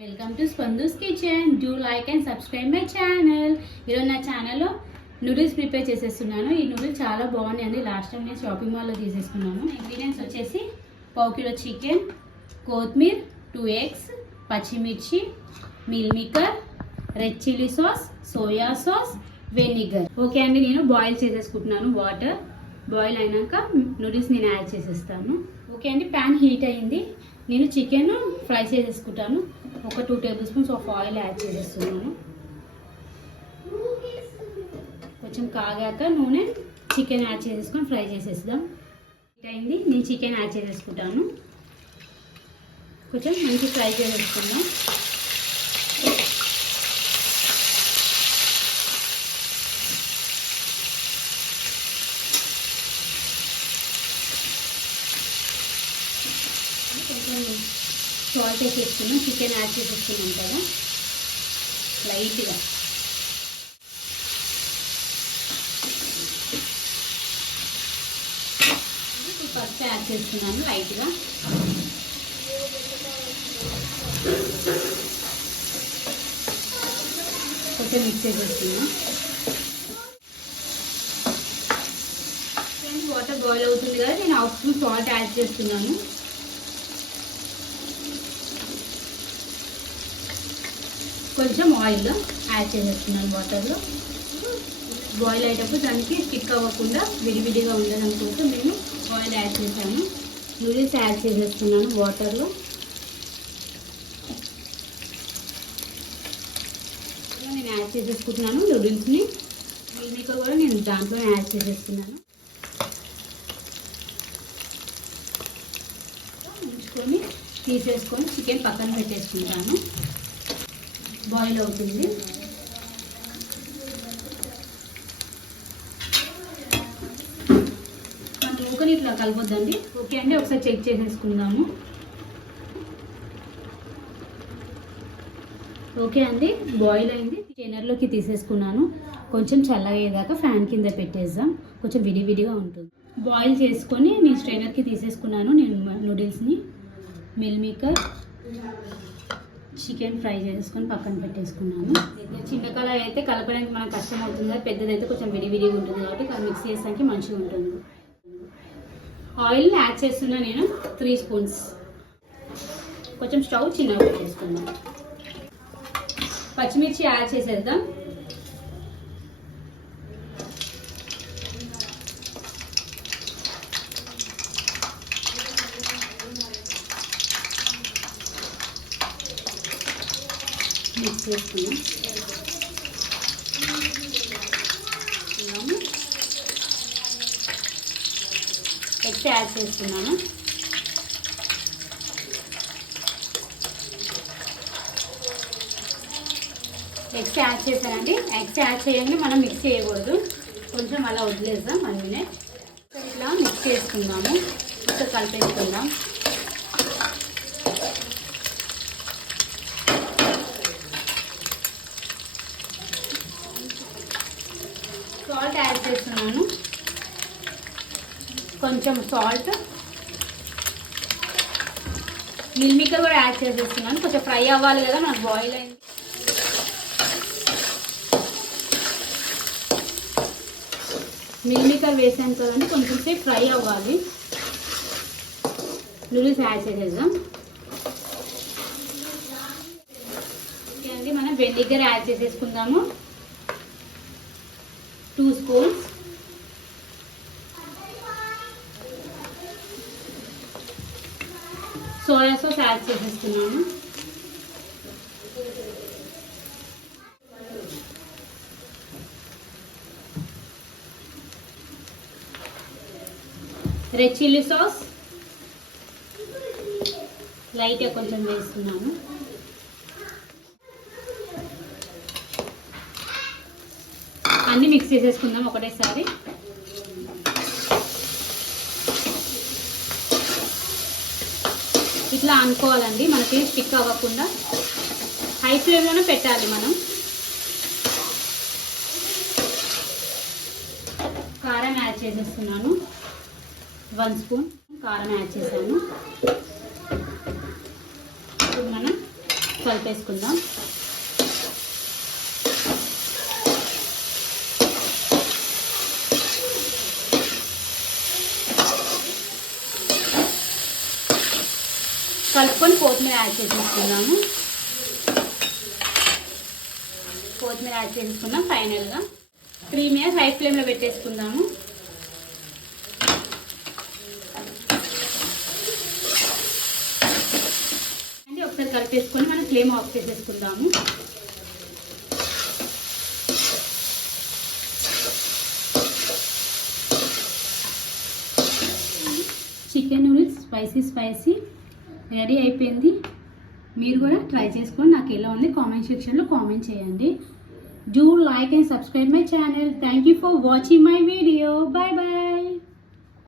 Welcome to Spandu's kitchen. Do like and subscribe my channel. ఈరోజు నా ఛానల్లో నూడిల్స్ ప్రిపేర్ చేసేస్తున్నాను. ఈ నూడిల్స్ చాలా బాగున్నాయండి. లాస్ట్ టైం నేను షాపింగ్ మాల్లో తీసేసుకున్నాను. ఇంగ్రీడియంట్స్ వచ్చేసి పావు కిలో చికెన్, కొత్తిమీర, 2 eggs, పచ్చిమిర్చి, meal maker, red chilli sauce, soya sauce, vinegar. Okay అండి, నేను బాయిల్ చేసేసుకుంటున్నాను. వాటర్ బాయిల్ అయినాక నూడిల్స్ నేను యాడ్ చేసేస్తాను. ఓకే అండి, ప్యాన్ హీట్ అయింది. నేను చికెన్ ఫ్రై చేసేసుకుంటాను. ఒక 2 tablespoons ఆఫ్ ఆయిల్ యాడ్ చేసేస్తున్నాను. కొంచెం కాగాక నూనె చికెన్ యాడ్ చేసేసుకొని ఫ్రై చేసేద్దాం. హీట్ అయింది, నేను చికెన్ యాడ్ చేసేసుకుంటాను. కొంచెం మంచి ఫ్రై చేసేసుకుందాం. కొంచెం సాల్ట్ వేసేసుకున్నాం. చికెన్ యాడ్ చేసేసుకున్నాం కదా లైట్గా. పసుపు యాడ్ చేస్తున్నాను లైట్గా. కొంచెం మిక్స్ చేసేస్తున్నాం. వాటర్ బాయిల్ అవుతుంది కదా, నేను 1/2 స్పూన్ సాల్ట్ యాడ్ చేస్తున్నాను. కొంచెం ఆయిల్ యాడ్ చేసేస్తున్నాను వాటర్లో. బాయిల్ అయ్యేటప్పుడు దానికి స్టిక్ అవ్వకుండా విడివిడిగా ఉండడం కోసం నేను ఆయిల్ యాడ్ చేశాను. నూడిల్స్ యాడ్ చేసేస్తున్నాను వాటర్లో. నేను యాడ్ చేసేసుకుంటున్నాను నూడిల్స్ని. మిల్ మేకర్ కూడా నేను దాంట్లో యాడ్ చేసేస్తున్నాను. ఉంచుకొని తీసేసుకొని చికెన్ పక్కన పెట్టేసుకుంటాను. బాయిల్ అవుతుంది. మనం ఊకని ఇట్లా కలపొద్దండి. ఓకే అండి, ఒకసారి చెక్ చేసేసుకుందాము. ఓకే అండి, బాయిల్ అయింది. స్ట్రైనర్లోకి తీసేసుకున్నాను. కొంచెం చల్లగయ్యేదాకా ఫ్యాన్ కింద పెట్టేద్దాం. కొంచెం విడివిడిగా ఉంటుంది. బాయిల్ చేసుకొని నేను స్ట్రైనర్కి తీసేసుకున్నాను. నేను నూడిల్స్ని, మిల్ మేకర్, చికెన్ ఫ్రై చేసుకొని పక్కన పెట్టేసుకున్నాను. చిన్న కళాయి అయితే కలపడానికి మనకు కష్టం అవుతుంది కదా, పెద్దదైతే కొంచెం విడివిడిగా ఉంటుంది కాబట్టి మిక్స్ చేసానికి మంచిగా ఉంటుంది. ఆయిల్ యాడ్ చేస్తున్నా నేను 3 spoons. కొంచెం స్టవ్ చిన్నగా పెట్టేసుకుందాం. పచ్చిమిర్చి యాడ్ చేసేద్దాం. మిక్స్ చేసుకున్నాం. ఎగ్స్ యాడ్ చేస్తున్నాను. ఎగ్స్ యాడ్ చేశానండి. ఎగ్స్ యాడ్ చేయండి, మనం మిక్స్ చేయకూడదు. కొంచెం అలా వదిలేద్దాం 1 minute. ఇట్లా మిక్స్ చేసుకుందాము. ఇంకా కలిపేసుకుందాం. సాల్ట్ యాడ్ చేస్తున్నాను. కొంచెం సాల్ట్, మిల్ మేకర్ కూడా యాడ్ చేసేస్తున్నాను. కొంచెం ఫ్రై అవ్వాలి కదా, మనకు బాయిల్ అయింది. మిల్ మేకర్ వేసాం కదండి, కొంచెం సేపు ఫ్రై అవ్వాలి. నూడిల్స్ యాడ్ చేసేద్దాం. ఓకే అండి, మనం వెనిగర్ యాడ్ చేసేసుకుందాము. 2 spoons. సోయా సాస్ యాడ్ చేసేస్తున్నాను. రెడ్ చిల్లీ సాస్ లైట్గా కొంచెం వేస్తున్నాను. అన్నీ మిక్స్ చేసేసుకుందాం ఒకటేసారి. ఇట్లా అనుకోవాలండి, మనకి స్టిక్ అవ్వకుండా. హై ఫ్లేమ్లోనే పెట్టాలి మనం. కారం యాడ్ చేసేస్తున్నాను. 1 స్పూన్ కారం యాడ్ చేశాను. ఇప్పుడు మనం కలిపేసుకుందాం. కలుపుకొని కొత్తిమీర యాడ్ చేసేసుకుందాము. కొత్తిమీర యాడ్ చేసుకున్నాం. ఫైనల్గా క్రీమీగా హై ఫ్లేమ్లో పెట్టేసుకుందాము. అంటే ఒకసారి కలిపేసుకొని మనం ఫ్లేమ్ ఆఫ్ చేసేసుకుందాము. చికెన్ నూడిల్స్ స్పైసీ రెడీ అయిపోయింది. మీరు కూడా ట్రై చేసుకొని నాకు ఎలా ఉంది కామెంట్ సెక్షన్లో కామెంట్ చేయండి. Do like and subscribe my channel. Thank you for watching my video. Bye bye.